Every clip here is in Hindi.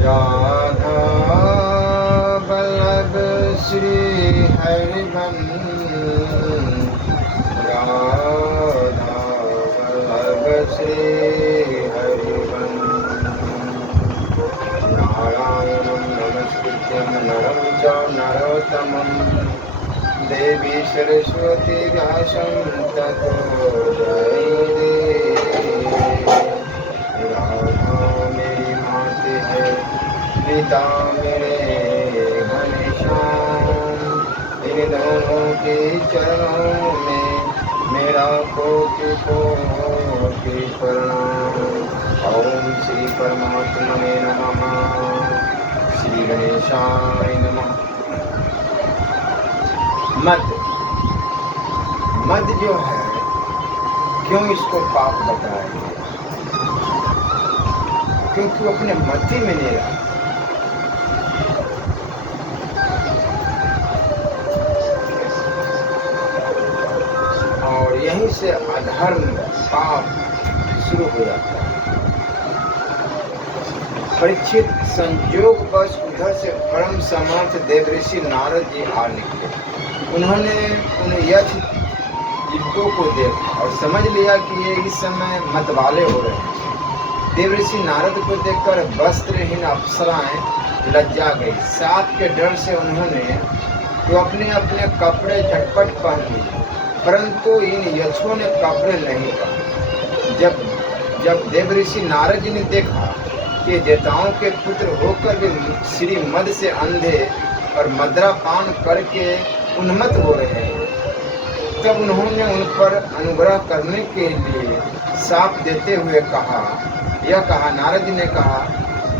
राधा वल्लभ श्री हरिवंश, राधा वल्लभ श्री हरिवंश। नारायणं नमस्कृत्यं नरं च नरोत्तमं, देवी सरस्वती व्यासं ततो जयमुदीरये। राधा मेरी माते है, पिता मेरे घनश्याम, इन दोनों के चरणों में मेरा कोटि कोटि प्रणाम। ओम श्री परमात्मने नमः। श्री गणेशाय नमः। मद, मद जो है, क्यों इसको पाप बताया गया? क्योंकि वो अपने मति में नहीं रहा। और यहीं से अधर्म पाप शुरू हो जाता है। परीक्षित संयोग बस उधर से परम समर्थ देवऋषि नारद जी आ निकले। उन्होंने उन यक्ष जीवों को देखा और समझ लिया कि ये इस समय मतवाले हो रहे हैं। देवऋषि नारद को देखकर वस्त्रहीन अप्सराएं लज्जा गई। सांप के डर से उन्होंने तो अपने अपने कपड़े झटपट पहन लिए, परंतु इन यक्षों ने कपड़े नहीं पहने। जब देवऋषि नारद जी ने देखा कि देवताओं के पुत्र होकर भी श्री मद से अंधे और मदरा पान करके उन्मत्त हो रहे हैं, तब उन्होंने उन पर अनुग्रह करने के लिए शाप देते हुए कहा, नारद जी ने कहा,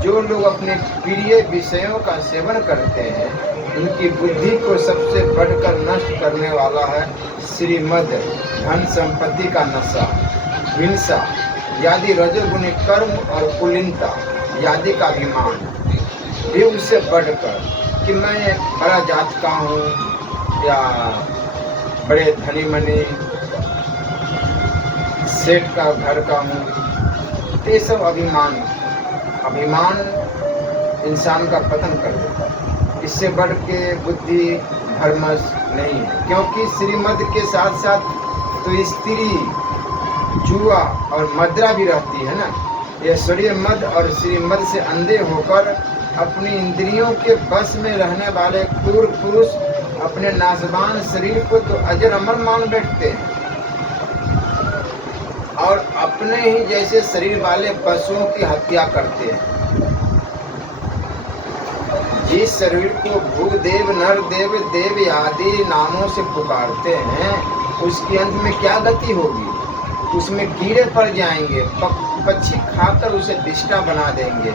जो लोग अपने प्रिय विषयों का सेवन करते हैं, उनकी बुद्धि को सबसे बढ़कर नष्ट करने वाला है श्रीमद धन संपत्ति का नशा, हिंसा यादि रजोगुणी कर्म और कुलीनता यादि का अभिमान भी उससे बढ़कर कि मैं बड़ा जात का हूँ या बड़े धनी मनी सेठ का घर का हूँ, ये सब अभिमान इंसान का पतन कर देता है। इससे बढ़ के बुद्धि भरमस नहीं है, क्योंकि श्रीमद के साथ साथ तो स्त्री जुआ और मदरा भी रहती है ना। यह सूर्य मद और श्रीमद से अंधे होकर अपनी इंद्रियों के बस में रहने वाले क्रूर पुरुष अपने नाशवान शरीर को तो अजर अमर मान बैठते हैं और अपने ही जैसे शरीर वाले पशुओं की हत्या करते हैं। जिस शरीर को भूदेव, नरदेव, देव आदि नामों से पुकारते हैं, उसकी अंत में क्या गति होगी? उसमें कीड़े पड़ जाएंगे, पक्षी खाकर उसे विष्ठा बना देंगे,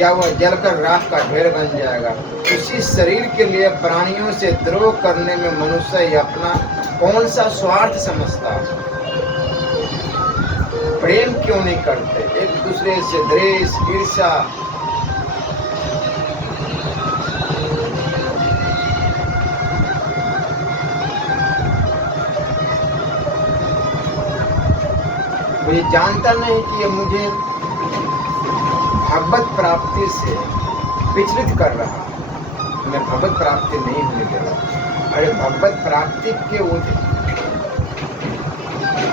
या वह जलकर राख का ढेर बन जाएगा। उसी शरीर के लिए प्राणियों से द्रोह करने में मनुष्य ही अपना कौन सा स्वार्थ समझता है? प्रेम क्यों नहीं करते? एक दूसरे से द्वेष, ईर्ष्या, वो ये जानता नहीं कि ये मुझे भगवत प्राप्ति से विचलित कर रहा है। मैं भगवत प्राप्ति नहीं होने दे रहा। अरे भगवत प्राप्ति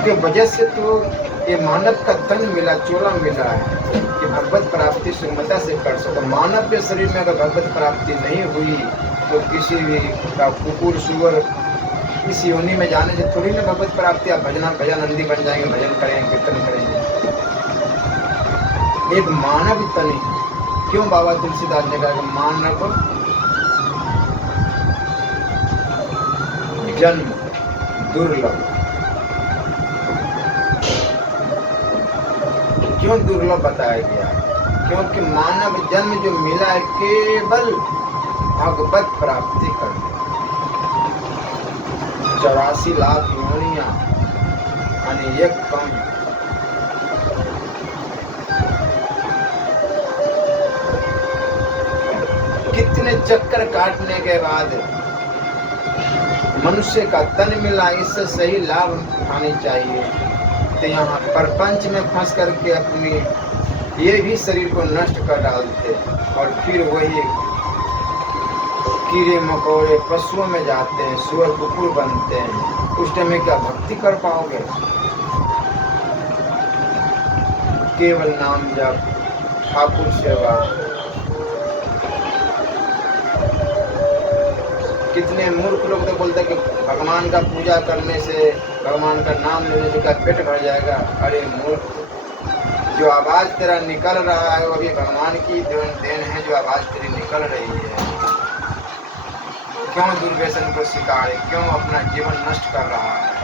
के वजह से तो ये मानव का तन मिला, चोला मिला है कि भगवत प्राप्ति सुगमता से कर सको। मानव के शरीर में अगर भगवत प्राप्ति नहीं हुई तो किसी भी का कुकुर सुअर इस योनि में जाने से थोड़ी ना भगवत प्राप्ति। आप भजनंदी बन जाएंगे, भजन करेंगे, कीर्तन करेंगे। एक मानव तन ही। क्यों बाबा तुलसीदास ने कहा कि मानव जन्म दुर्लभ। क्यों दुर्लभ बताया गया? क्योंकि मानव जन्म जो मिला है केवल भगवत प्राप्ति करने। 84 लाख योनियां अनेक कम। कितने चक्कर काटने के बाद मनुष्य का तन मिला, इससे सही लाभ उठानी चाहिए। तो यहाँ परपंच में फंस करके अपनी ये भी शरीर को नष्ट कर डालते और फिर वही कीड़े मकोड़े पशुओं में जाते हैं, सुअर कुकुर बनते हैं। उस टाइम में क्या भक्ति कर पाओगे? केवल नाम जप, ठाकुर सेवा। कितने मूर्ख लोग तो बोलते हैं कि भगवान का पूजा करने से, भगवान का नाम लेने से क्या पेट भर जाएगा। अरे मूर्ख, जो आवाज़ तेरा निकल रहा है वो भी भगवान की देन है, जो आवाज़ तेरी निकल रही है। क्यों दुर्व्यसन को शिकार, क्यों अपना जीवन नष्ट कर रहा है?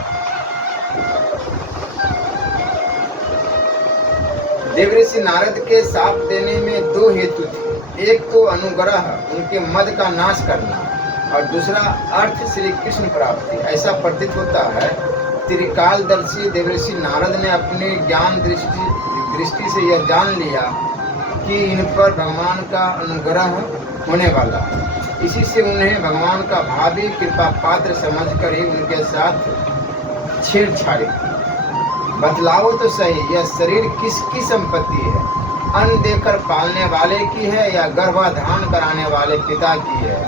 देवऋषि नारद के साप देने में दो हेतु थे। एक तो अनुग्रह, उनके मद का नाश करना, और दूसरा अर्थ श्री कृष्ण प्राप्ति। ऐसा प्रतीत होता है त्रिकालदर्शी देवऋषि नारद ने अपनी ज्ञान दृष्टि से यह जान लिया कि इन पर भगवान का अनुग्रह होने वाला है। इसी से उन्हें भगवान का भावी कृपा पात्र समझकर ही उनके साथ छेड़छाड़ी। बतलाओ तो सही, यह शरीर किसकी संपत्ति है? अन्न देकर पालने वाले की है या गर्भाधान कराने वाले पिता की है?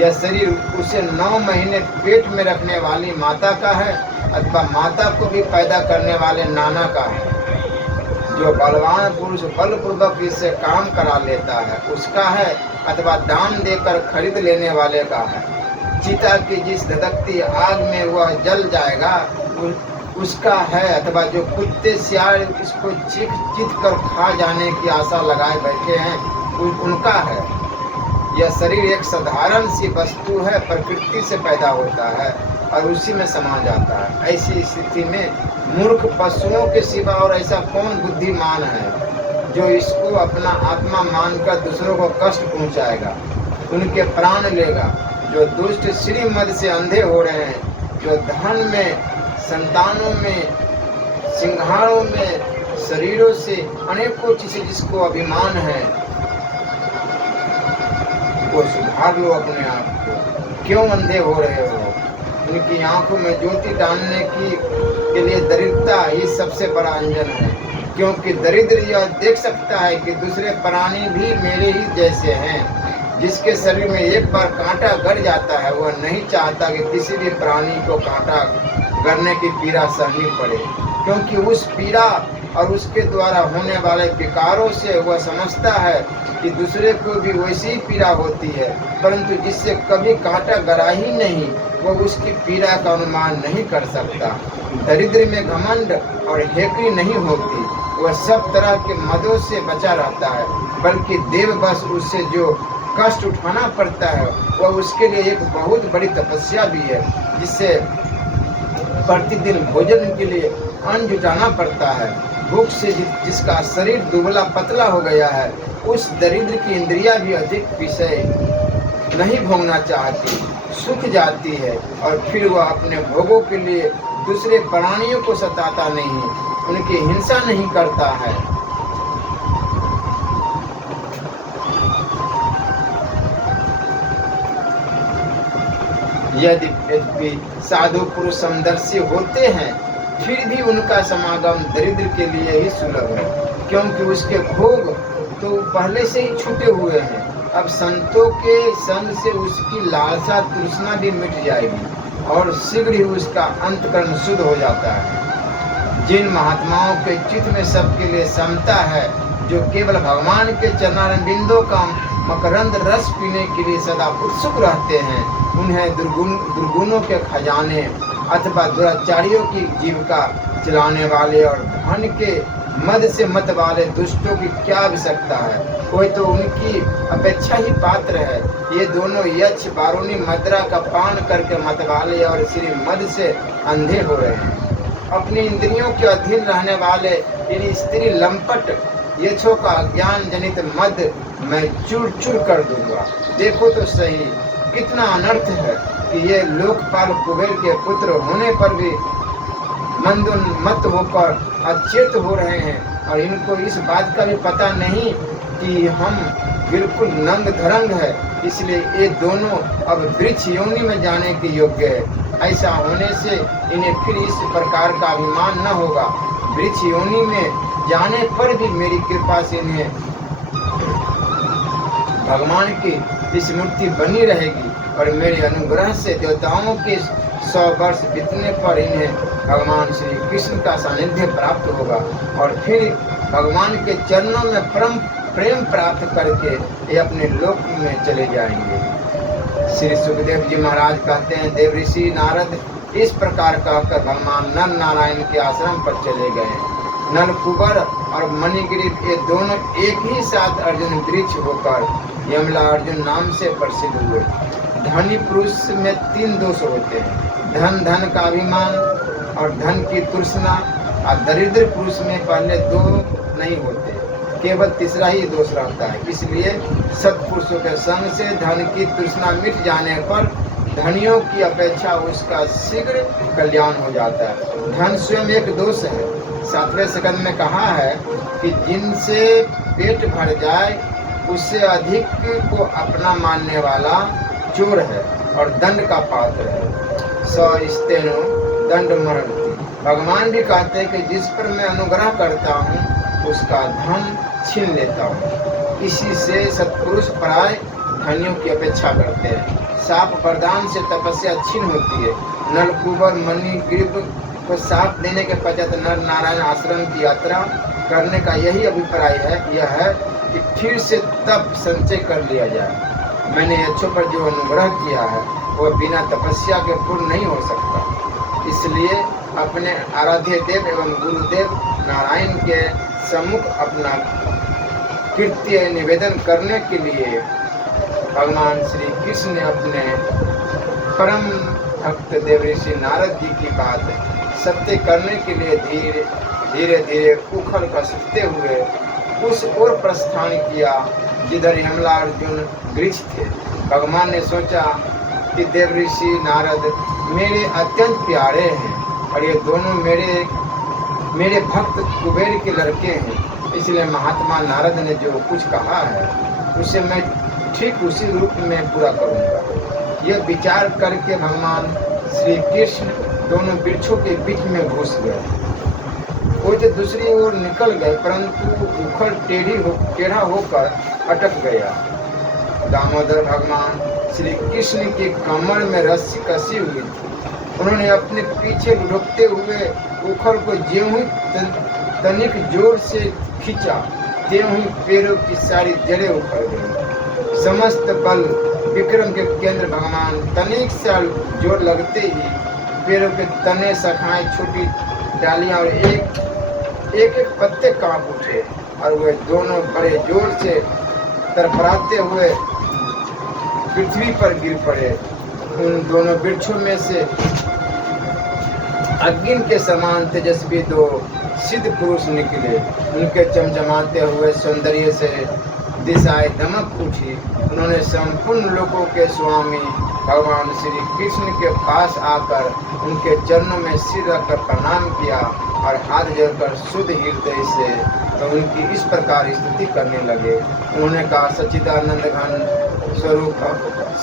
यह शरीर उसे 9 महीने पेट में रखने वाली माता का है अथवा माता को भी पैदा करने वाले नाना का है? जो बलवान पुरुष बलपूर्वक इससे काम करा लेता है उसका है अथवा दान देकर खरीद लेने वाले का है? चिता की जिस धधकती आग में वह जल जाएगा उसका है अथवा जो कुत्ते सियार इसको चीख कर खा जाने की आशा लगाए बैठे हैं उनका है? यह शरीर एक साधारण सी वस्तु है, प्रकृति से पैदा होता है और उसी में समा जाता है। ऐसी स्थिति में मूर्ख पशुओं के सिवा और ऐसा कौन बुद्धिमान है जो इसको अपना आत्मा मानकर दूसरों को कष्ट पहुंचाएगा, उनके प्राण लेगा? जो दुष्ट श्रीमद से अंधे हो रहे हैं, जो धन में, संतानों में, सिंहाड़ों में, शरीरों से, अनेकों चीजें जिसको अभिमान है, वो सुधार लो अपने आप को। क्यों अंधे हो रहे हो? उनकी आंखों में ज्योति डालने के लिए दरिद्रता ही सबसे बड़ा अंजन है। क्योंकि दरिद्र यह देख सकता है कि दूसरे प्राणी भी मेरे ही जैसे हैं। जिसके शरीर में एक बार कांटा गड़ जाता है वह नहीं चाहता कि किसी भी प्राणी को कांटा गड़ने की पीड़ा सहनी पड़े, क्योंकि उस पीड़ा और उसके द्वारा होने वाले विकारों से वह समझता है कि दूसरे को भी वैसी ही पीड़ा होती है। परंतु जिससे कभी कांटा गड़ा ही नहीं वह उसकी पीड़ा का अनुमान नहीं कर सकता। दरिद्र में घमंड और हेकड़ी नहीं होती, वह सब तरह के मदों से बचा रहता है। बल्कि देव बस उससे जो कष्ट उठाना पड़ता है वह उसके लिए एक बहुत बड़ी तपस्या भी है, जिससे प्रतिदिन भोजन के लिए अन्न जुटाना पड़ता है। भूख से जिसका शरीर दुबला पतला हो गया है उस दरिद्र की इंद्रियां भी अधिक विषय नहीं भोगना चाहती, सूख जाती है और फिर वह अपने भोगों के लिए दूसरे प्राणियों को सताता नहीं, उनकी हिंसा नहीं करता है। यदि साधु पुरुष समदर्शी होते हैं फिर भी उनका समागम दरिद्र के लिए ही सुलभ है, क्योंकि उसके भोग तो पहले से ही छूटे हुए हैं। अब संतों के संग से उसकी लालसा तृष्णा भी मिट जाएगी और शीघ्र ही उसका अंतकरण शुद्ध हो जाता है। जिन महात्माओं के चित्त में सबके लिए समता है, जो केवल भगवान के चरणारविंदों का मकरंद रस पीने के लिए सदा उत्सुक रहते हैं, उन्हें दुर्गुणों के खजाने अथवा दुराचारियों की जीविका चलाने वाले और धन के मद से मत वाले दुष्टों की क्या आवश्यकता है? कोई तो उनकी अपेक्षा ही पात्र है। ये दोनों यक्ष बारूणी मदिरा का पान करके मतवाले और श्री मद से अंधे हो रहे हैं। अपनी इंद्रियों के अधीन रहने वाले इन स्त्री लंपट यक्षों का अज्ञान जनित मद मैं चूर चूर कर दूंगा। देखो तो सही कितना अनर्थ है कि ये लोकपाल कुबेर के पुत्र होने पर भी मंदोन्मत्त होकर अचेत हो रहे हैं और इनको इस बात का भी पता नहीं कि हम बिल्कुल नंग धरंग है, इसलिए ये दोनों अब वृक्ष योनि में जाने के योग्य है। ऐसा होने से इन्हें फिर इस प्रकार का अभिमान न होगा। वृक्ष योनि में जाने पर भी मेरी कृपा से इन्हें भगवान की स्मृति बनी रहेगी और मेरे अनुग्रह से देवताओं के 100 वर्ष बीतने पर इन्हें भगवान श्री कृष्ण का सानिध्य प्राप्त होगा और फिर भगवान के चरणों में परम प्रेम प्राप्त करके ये अपने लोक में चले जाएंगे। श्री सुखदेव जी महाराज कहते हैं, देवऋषि नारद इस प्रकार कहकर भगवान नर नारायण के आश्रम पर चले गए। नलकुबर और मणिग्रीव ये दोनों एक ही साथ अर्जुन वृक्ष होकर यमला अर्जुन नाम से प्रसिद्ध हुए। धनी पुरुष में 3 दोष होते हैं, धन का अभिमान और धन की तृष्णा, और दरिद्र पुरुष में पहले 2 नहीं होते, केवल तीसरा ही दोष रहता है। इसलिए सत्पुरुषों के संग से धन की तृष्णा मिट जाने पर धनियों की अपेक्षा उसका शीघ्र कल्याण हो जाता है। धन स्वयं एक दोष है। 7वें स्कंद में कहा है कि जिनसे पेट भर जाए उससे अधिक को अपना मानने वाला चोर है और दंड का पात्र है। स्तेनो दंड मरणति। भगवान भी कहते हैं कि जिस पर मैं अनुग्रह करता हूँ उसका धन छीन लेता हूँ। इसी से सत्पुरुष पराय धनियों की अपेक्षा करते हैं। साप वरदान से तपस्या छीन होती है। नलकुबर मणिग्रीव को साप देने के पश्चात नर नारायण आश्रम की यात्रा करने का यही अभिप्राय है। यह है कि फिर से तप संचय कर लिया जाए। मैंने यक्षों पर जो अनुग्रह किया है वह बिना तपस्या के पूर्ण नहीं हो सकता। इसलिए अपने आराध्य देव एवं गुरुदेव नारायण के सम्मुख अपना कृत्य निवेदन करने के लिए भगवान श्री कृष्ण ने अपने परम भक्त देवऋषि नारद जी की बात सत्य करने के लिए धीरे धीरे उखड़ खसकते हुए उस ओर प्रस्थान किया जिधर यमला अर्जुन वृक्ष थे। भगवान ने सोचा कि देवऋषि नारद मेरे अत्यंत प्यारे हैं और ये दोनों मेरे भक्त कुबेर के लड़के हैं, इसलिए महात्मा नारद ने जो कुछ कहा है उसे मैं ठीक उसी रूप में पूरा करूँगा। यह विचार करके भगवान श्री कृष्ण दोनों वृक्षों के बीच में घुस गए। वो तो दूसरी ओर निकल गए परंतु उखड़ टेढ़ा होकर अटक गया। दामोदर भगवान श्री कृष्ण की कमर में रस्सी कसी हुई थी। उन्होंने अपने पीछे लुढ़कते हुए उखड़ को ज्यों ही तनिक जोर से खींचा त्यों ही पैरों की सारी जड़ें उखड़ गई। समस्त बल विक्रम के केंद्र भगवान तनिक सा जोर लगते ही पैरों के तने शाखाएं छोटी डालियां और एक पत्ते कांप उठे और वे दोनों बड़े जोर से तरफराते हुए पृथ्वी पर गिर पड़े। उन दोनों वृक्षों में से अग्नि के समान तेजस्वी 2 सिद्ध पुरुष निकले। उनके चमचमाते हुए सौंदर्य से दिशाएं दमक उठी। उन्होंने संपूर्ण लोकों के स्वामी भगवान श्री कृष्ण के पास आकर उनके चरणों में सिर रखकर प्रणाम किया और हाथ जोड़कर शुद्ध हृदय से तो उनकी इस प्रकार स्तुति करने लगे। उन्होंने कहा, सच्चिदानंद घन स्वरूप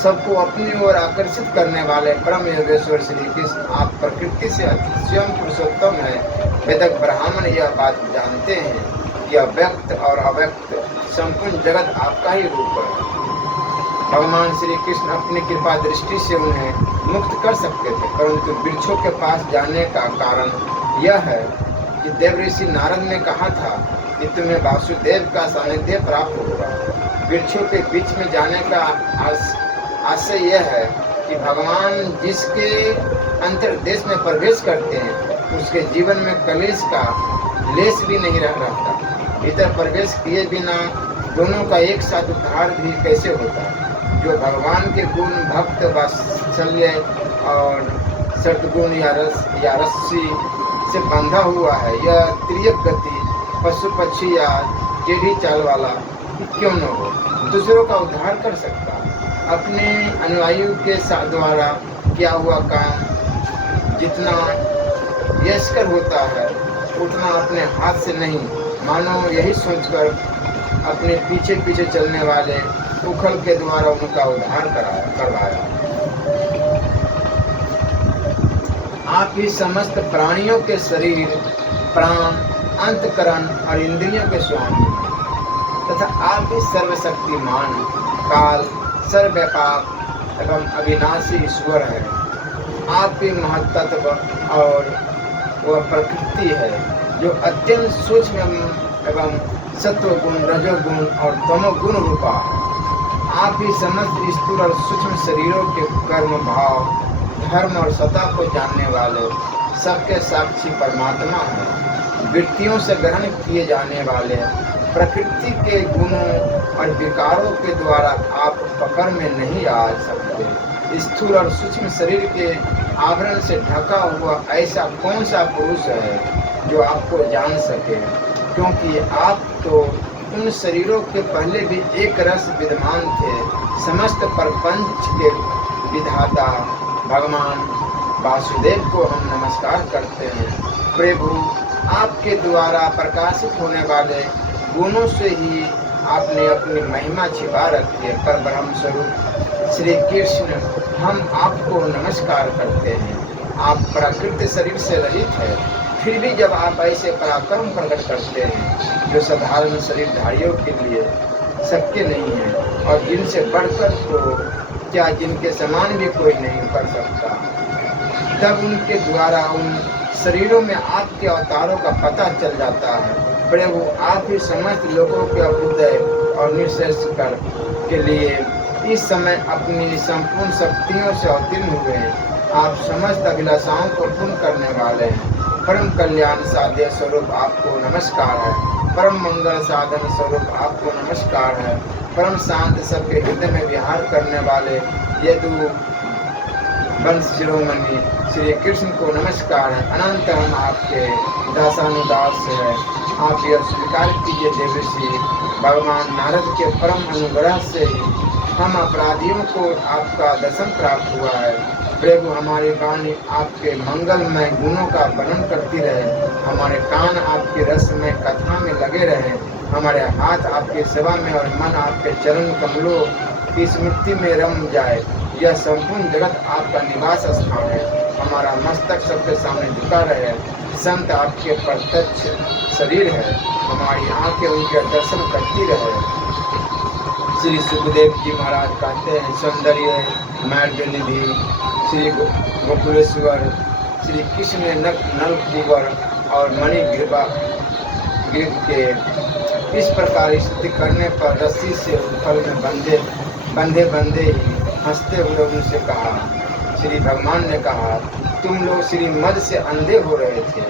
सबको अपनी ओर आकर्षित करने वाले परम योगेश्वर श्री कृष्ण, आप प्रकृति से स्वयं पुरुषोत्तम है। वेदक ब्राह्मण यह बात जानते हैं कि अव्यक्त और अव्यक्त संपूर्ण जगत आपका ही रूप है। भगवान श्री कृष्ण अपनी कृपा दृष्टि से उन्हें मुक्त कर सकते थे, परंतु वृक्षों के पास जाने का कारण यह है कि देवऋषि नारद ने कहा था कि तुम्हें वासुदेव का सानिध्य प्राप्त होगा। वृक्षों के बीच में जाने का आशय यह है कि भगवान जिसके अंतर्देश में प्रवेश करते हैं उसके जीवन में कलेश का लेश भी नहीं रहता। भीतर प्रवेश किए बिना दोनों का एक साथ उद्धार भी कैसे होता है। जो भगवान के गुण भक्त वात्सल्य और सद्गुण या रस्सी से बंधा हुआ है, यह त्रियक गति पशु पक्षी या टेढ़ी चाल वाला क्यों न हो, दूसरों का उद्धार कर सकता है। अपने अनुयायियों के द्वारा किया हुआ काम जितना यशकर होता है उतना अपने हाथ से नहीं, मानो यही सोचकर अपने पीछे पीछे चलने वाले उखल के द्वारा उनका उद्धार करवाया। आप ही समस्त प्राणियों के शरीर प्राण, अंतकरण और इंद्रियों के स्वामी हैं तथा आप ही सर्वशक्तिमान, काल, सर्वव्यापक एवं अविनाशी ईश्वर है। आप ही महत्तत्व और वह प्रकृति है जो अत्यंत सूक्ष्म एवं सत्वगुण, रजोगुण और तमोगुण रूपा है। आप ही समस्त स्थूल और सूक्ष्म शरीरों के कर्म, भाव, धर्म और सत्ता को जानने वाले सबके साक्षी परमात्मा हैं। वृत्तियों से ग्रहण किए जाने वाले प्रकृति के गुणों और विकारों के द्वारा आप पकड़ में नहीं आ सकते। स्थूल और सूक्ष्म शरीर के आवरण से ढका हुआ ऐसा कौन सा पुरुष है जो आपको जान सके, क्योंकि आप तो उन शरीरों के पहले भी एक रस विद्यमान थे। समस्त प्रपंच के विधाता भगवान वासुदेव को हम नमस्कार करते हैं। प्रभु, आपके द्वारा प्रकाशित होने वाले गुणों से ही आपने अपनी महिमा छिपा रखी है। पर ब्रह्म स्वरूप श्री कृष्ण, हम आपको नमस्कार करते हैं। आप प्राकृतिक शरीर से रहित है, फिर भी जब आप ऐसे पराक्रम प्रकट करते हैं जो साधारण शरीरधारियों के लिए शक्य नहीं है और जिनसे बढ़कर तो क्या जिनके समान भी कोई नहीं कर सकता, तब उनके द्वारा उन शरीरों में आपके अवतारों का पता चल जाता है। प्रभु, आप ही समस्त लोगों के अभ्युदय और निर्शेष कर के लिए इस समय अपनी संपूर्ण शक्तियों से अवतीर्ण हुए हैं। आप समस्त अभिलाषाओं को पूर्ण करने वाले हैं। परम कल्याण साध्य स्वरूप आपको नमस्कार है। परम मंगल साधन स्वरूप आपको नमस्कार है। परम शांत सबके हृदय में विहार करने वाले यदु वंश शिरोमणि श्री कृष्ण को नमस्कार है। अनंत हम आपके दासानुदास है। आप यह स्वीकार कीजिए देवर्षि, भगवान नारद के परम अनुग्रह से ही हम अपराधियों को आपका दर्शन प्राप्त हुआ है। प्रभु, हमारी वाणी आपके मंगलमय गुणों का वर्णन करती रहे, हमारे कान आपके रसमय कथा में लगे रहे, हमारे हाथ आपकी सेवा में और मन आपके चरण कमलों की स्मृति में रम जाए। यह संपूर्ण जगत आपका निवास स्थान है। हमारा मस्तक सबके सामने झुका रहे। संत आपके प्रत्यक्ष शरीर है, हमारी आंखें उनके दर्शन करती रहे। श्री सुखदेव जी महाराज कहते हैं, सौंदर्य मैर्य निधि श्री गोकुलेश्वर श्री कृष्ण ने नलकूबर और मणिग्रीवा के इस प्रकार स्तुति करने पर रस्सी से उथल में बंधे ही हंसते हुए उनसे कहा, श्री भगवान ने कहा, तुम लोग श्री मद से अंधे हो रहे थे।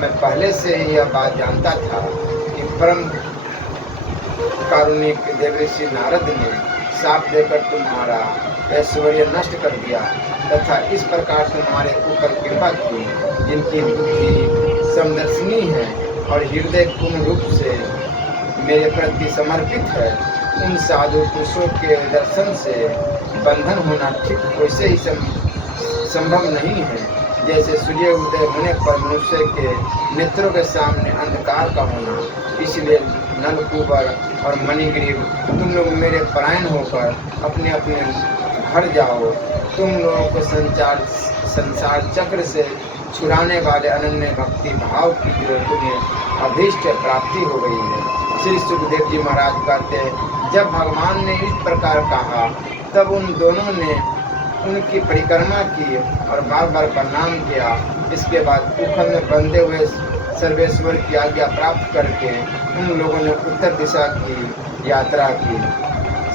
मैं पहले से ही यह बात जानता था कि परम कारुणिक देवर्षि नारद ने साप देकर तुम्हारा ऐश्वर्य नष्ट कर दिया तथा इस प्रकार तुम्हारे ऊपर कृपा की। जिनकी बुद्धि समदर्शिनी है और हृदय पूर्ण रूप से मेरे प्रति समर्पित है, उन साधु पुरुषों के दर्शन से बंधन होना ठीक वैसे ही संभव नहीं है जैसे सूर्य उदय होने पर मनुष्य के नेत्रों के सामने अंधकार का होना। इसलिए नलकूबर और मणिग्रीव, तुम लोग मेरे परायण होकर अपने अपने घर जाओ। तुम लोगों को संसार चक्र से छुड़ाने वाले अनन्य भक्ति भाव की जो तुम्हें अभीष्ट प्राप्ति हो गई है। श्री सुखदेव जी महाराज कहते हैं, जब भगवान ने इस प्रकार कहा तब उन दोनों ने उनकी परिक्रमा की और बार बार प्रणाम किया। इसके बाद उखल में बंधे हुए सर्वेश्वर की आज्ञा प्राप्त करके उन लोगों ने उत्तर दिशा की यात्रा की।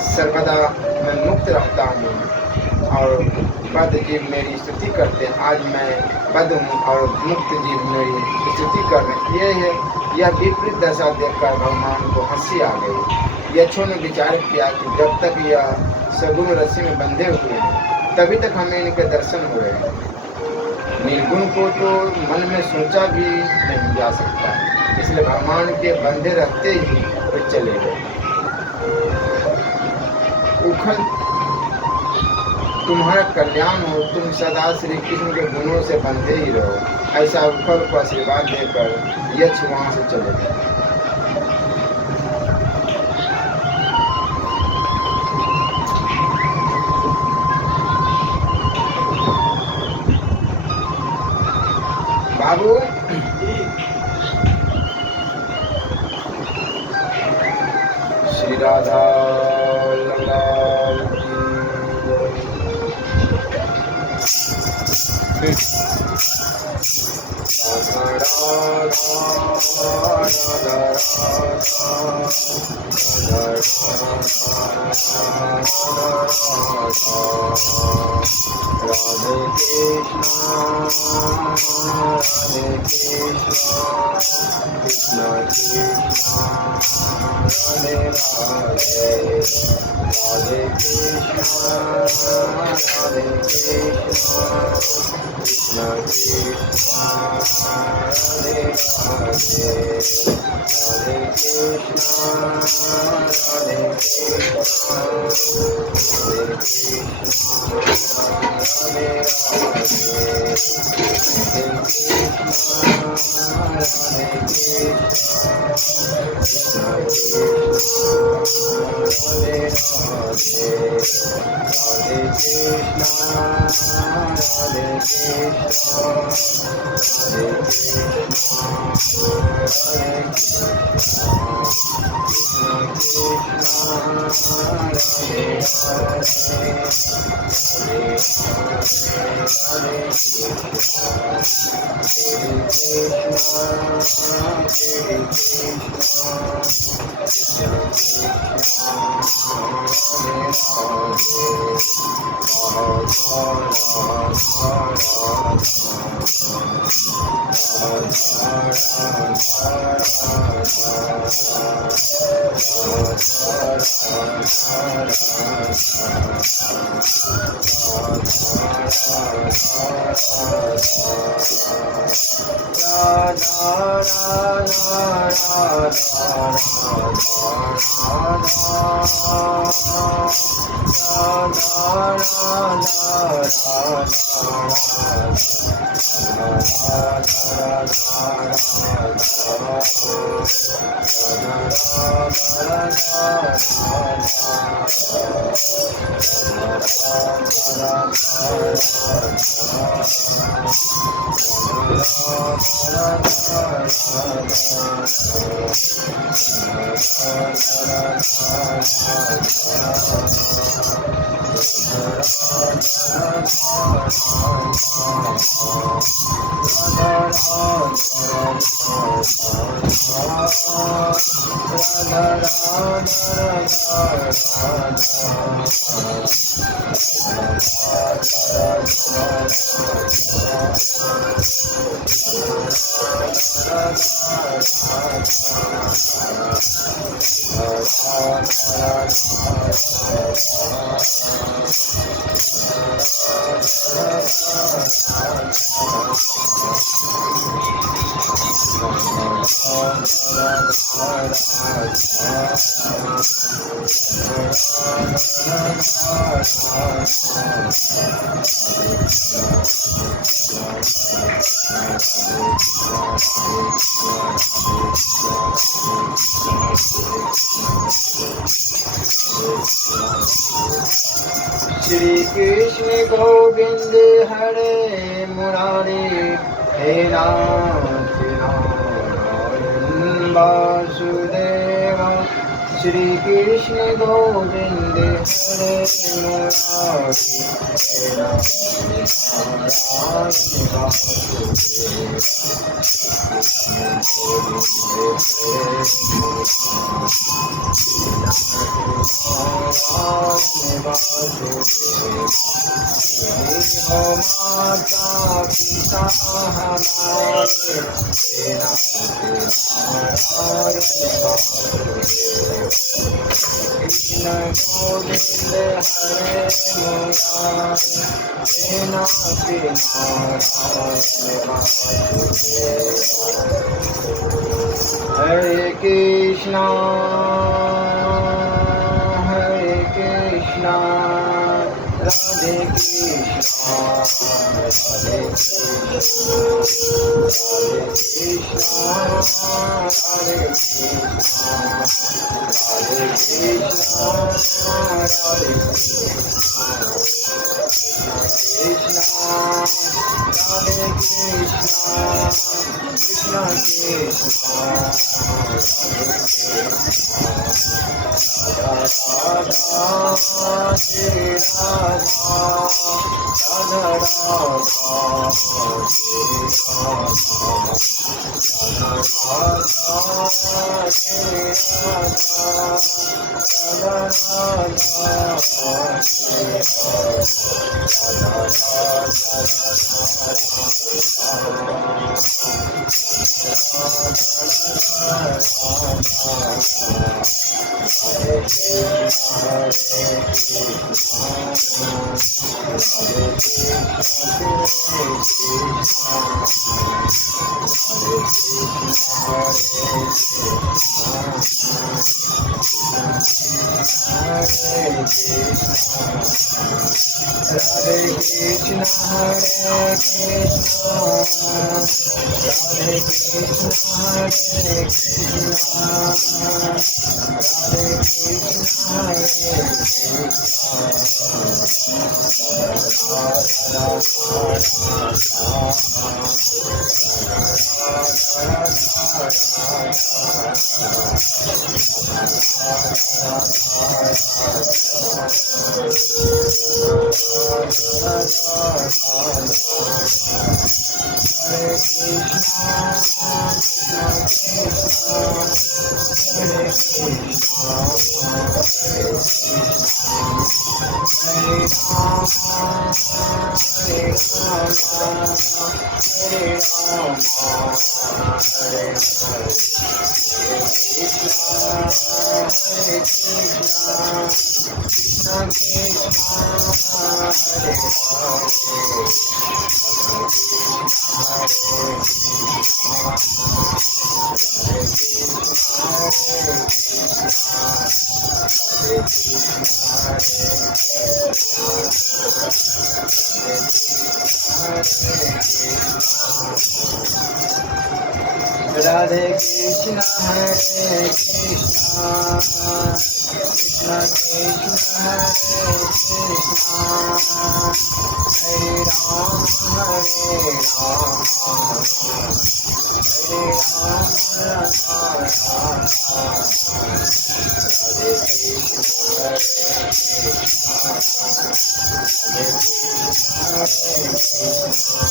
सर्वदा मैं मुक्त रहता हूँ और बद्ध जीव मेरी स्तुति करते हैं। आज मैं बद्ध हूँ और मुक्त जीव मेरी स्तुति कर रहे। ये है, यह विपरीत दशा देखकर भगवान को हंसी आ गई। यक्षों ने विचार किया कि जब तक यह सगुण रस्सी में बंधे हुए हैं तभी तक हमें इनके दर्शन हो रहे हैं। निर्गुण को तो मन में सोचा भी नहीं जा सकता, इसलिए भगवान के बंधे रहते ही वे चले गए। उखल, तुम्हारा कल्याण हो, तुम सदा श्री कृष्ण के गुणों से बंधे ही रहो। ऐसा उखल को आशीर्वाद देकर यक्ष वहां से चले गए। बाबू, श्री कृष्ण गोविंद हरे मुरारी, हे नाथ नारायण वासुदेव। श्री कृष्ण गोविंद हरे मुरारी, हे नाथ नारायण वासुदेव। माता पिता हमारे, कृष्ण गोविंद हरे मुरारी, हे नाथ नारायण वासुदेव। हरे Krishna Radhe Krishna Radhe Krishna Radhe Krishna Radhe Krishna Radhe Krishna Radhe Krishna. Radhe Krishna, Krishna Krishna, Radhe Krishna, Radha Radha, Shri Radha, Radha Radha, Shri Radha, Radha Radha, Shri Radha, Radha Radha, Shri Radhe Krishna, Hare Krishna, Radhe Krishna, Hare Krishna, Radhe Krishna, Hare Radhe Krishna, Hare Krishna, Krishna Krishna, Hare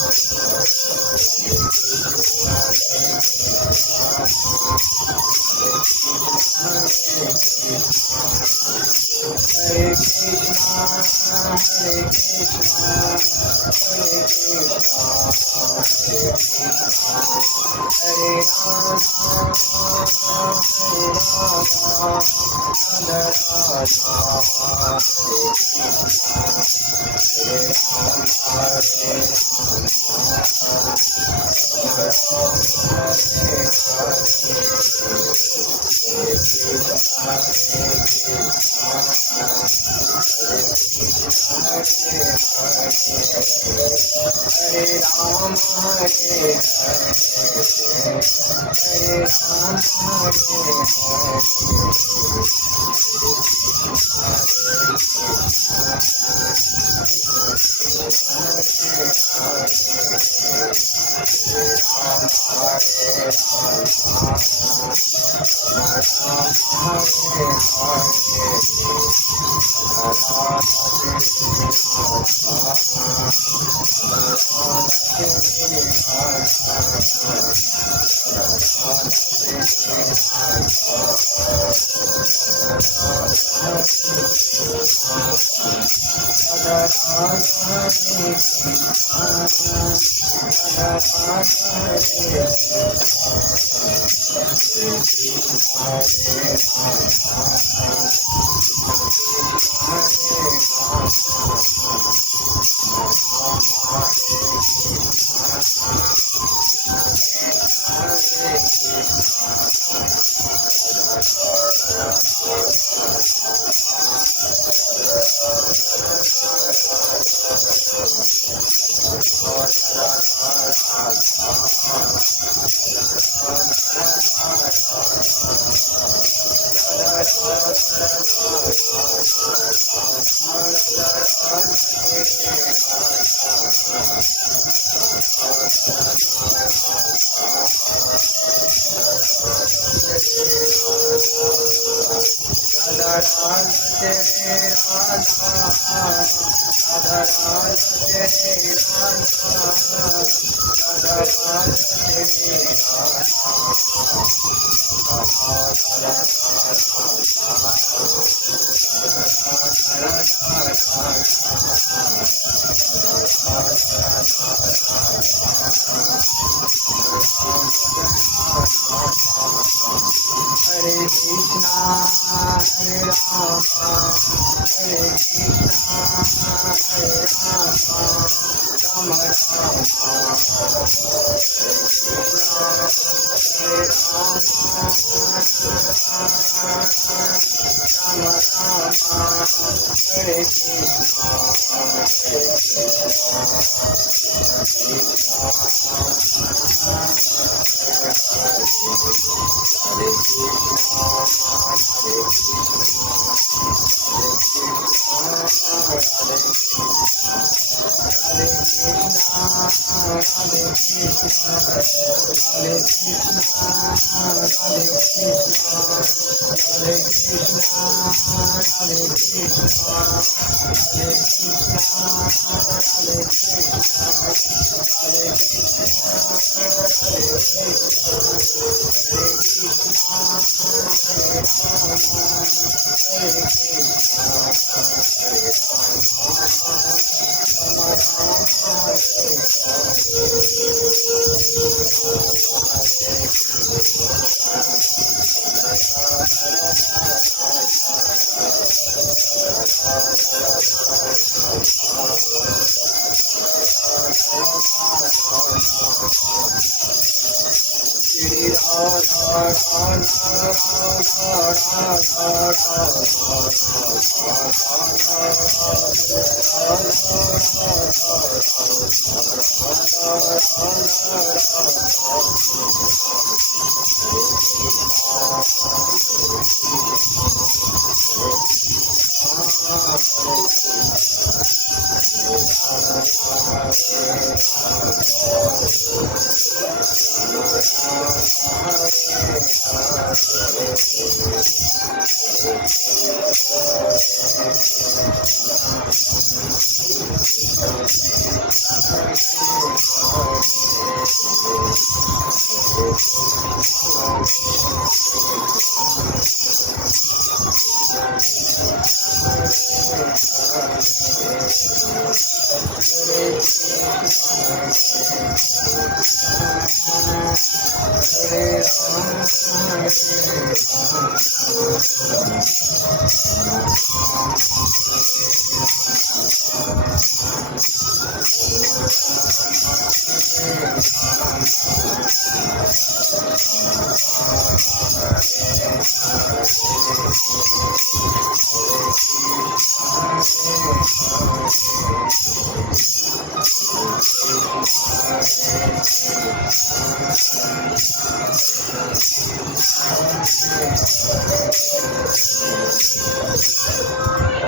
Krishna, Hare Rama, Hare Rama, Hare Rama, Rama Rama, Radhe Krishna, Hare Krishna, Hare Krishna,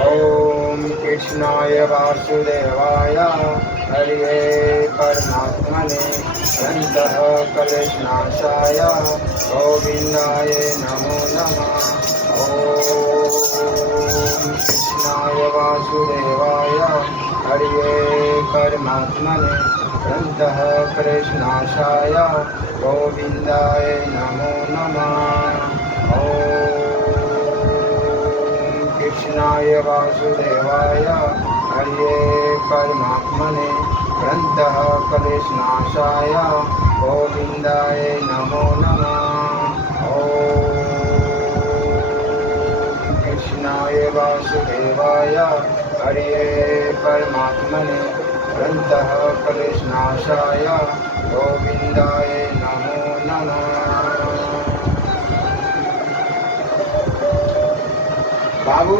ओम कृष्णाय वासुदेवाय हरे परमात्मने अनंतः कलेशनाशाय गोविंदाय नमो नमः। ओम कृष्णाय वासुदेवाय हरे परमात्मने अनंतः कलेशनाशाय गोविंदाय नमो नमः। कृष्णाय वासुदेवाय हरे परमात्मने ग्रंथः कलेशनाशाय गोविंदाय नमो नमः। ओम कृष्णाय वासुदेवाय हरे परमात्मने ग्रंथः कलेशनाशाय गोविंदाय नमो नमः। बाबू